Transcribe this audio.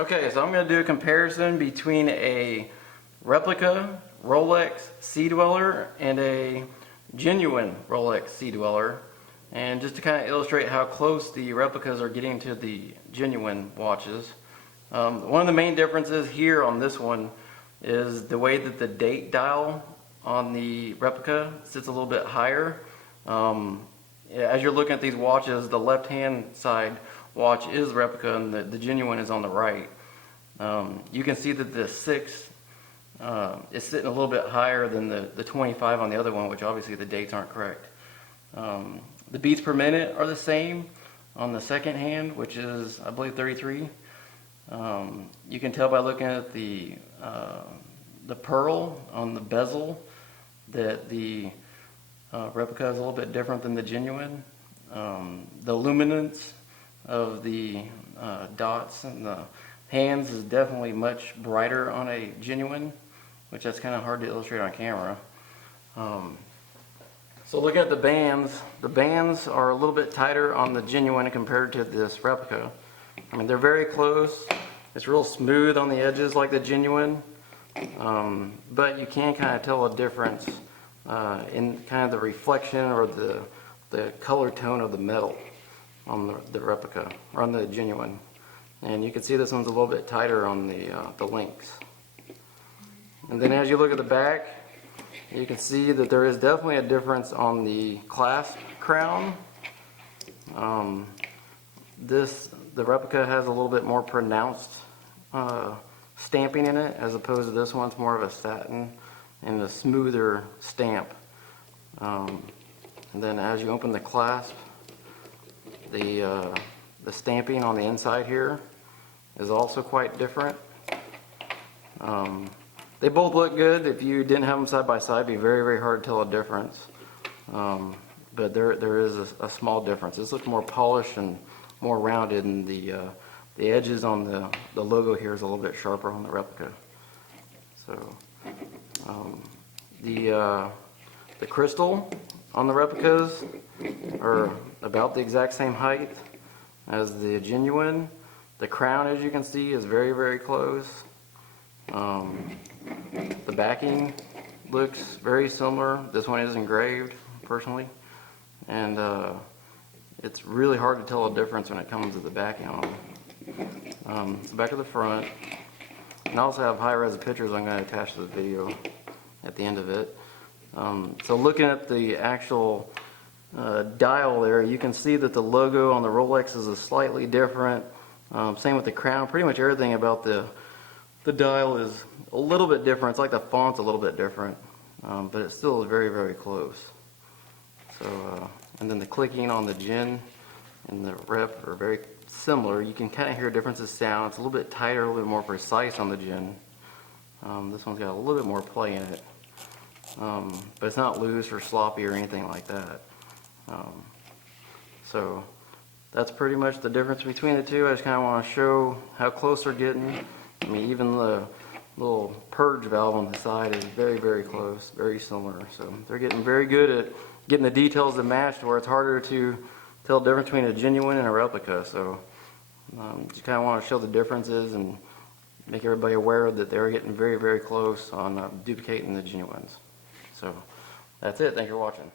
Okay, so I'm going to do a comparison between a replica Rolex Sea Dweller and a genuine Rolex Sea Dweller, and just to kind of illustrate how close the replicas are getting to the genuine watches. One of the main differences here on this one is the way that the date dial on the replica sits a little bit higher. As you're looking at these watches, the left hand side watch is replica and the genuine is on the right. You can see that the 6 is sitting a little bit higher than the 25 on the other one, which obviously the dates aren't correct. The beats per minute are the same on the second hand, which is I believe 33. You can tell by looking at the pearl on the bezel that the replica is a little bit different than the genuine. The luminance of the dots and the hands is definitely much brighter on a genuine, which that's kind of hard to illustrate on camera. So looking at the bands are a little bit tighter on the genuine compared to this replica. I mean, they're very close. It's real smooth on the edges like the genuine, but you can kind of tell a difference in kind of the reflection or the color tone of the metal on the replica, or on the genuine. And you can see this one's a little bit tighter on the links. And then as you look at the back, you can see that there is definitely a difference on the clasp crown. The replica has a little bit more pronounced stamping in it, as opposed to this one's more of a satin and a smoother stamp. And then as you open the clasp, the stamping on the inside here is also quite different. They both look good. If you didn't have them side by side, it'd be very, very hard to tell a difference. But there is a small difference. This looks more polished and more rounded, and the edges on the logo here is a little bit sharper on the replica. So the crystal on the replicas are about the exact same height as the genuine. The crown, as you can see, is very, very close. The backing looks very similar. This one is engraved, personally, and it's really hard to tell a difference when it comes to the backing on them. Back to the front, and I also have high-res pictures I'm going to attach to the video at the end of it. So looking at the actual dial there, you can see that the logo on the Rolex is slightly different. Same with the crown. Pretty much everything about the dial is a little bit different. It's like the font's a little bit different, but it still is very, very close. So, and then the clicking on the gen and the rep are very similar. You can kind of hear differences in sound. It's a little bit tighter, a little bit more precise on the gen. This one's got a little bit more play in it, but it's not loose or sloppy or anything like that. So that's pretty much the difference between the two. I just kind of want to show how close they're getting. I mean, even the little purge valve on the side is very, very close, very similar. So they're getting very good at getting the details to match to where it's harder to tell the difference between a genuine and a replica. So just kind of want to show the differences and make everybody aware that they're getting very, very close on duplicating the genuines. So that's it. Thank you for watching.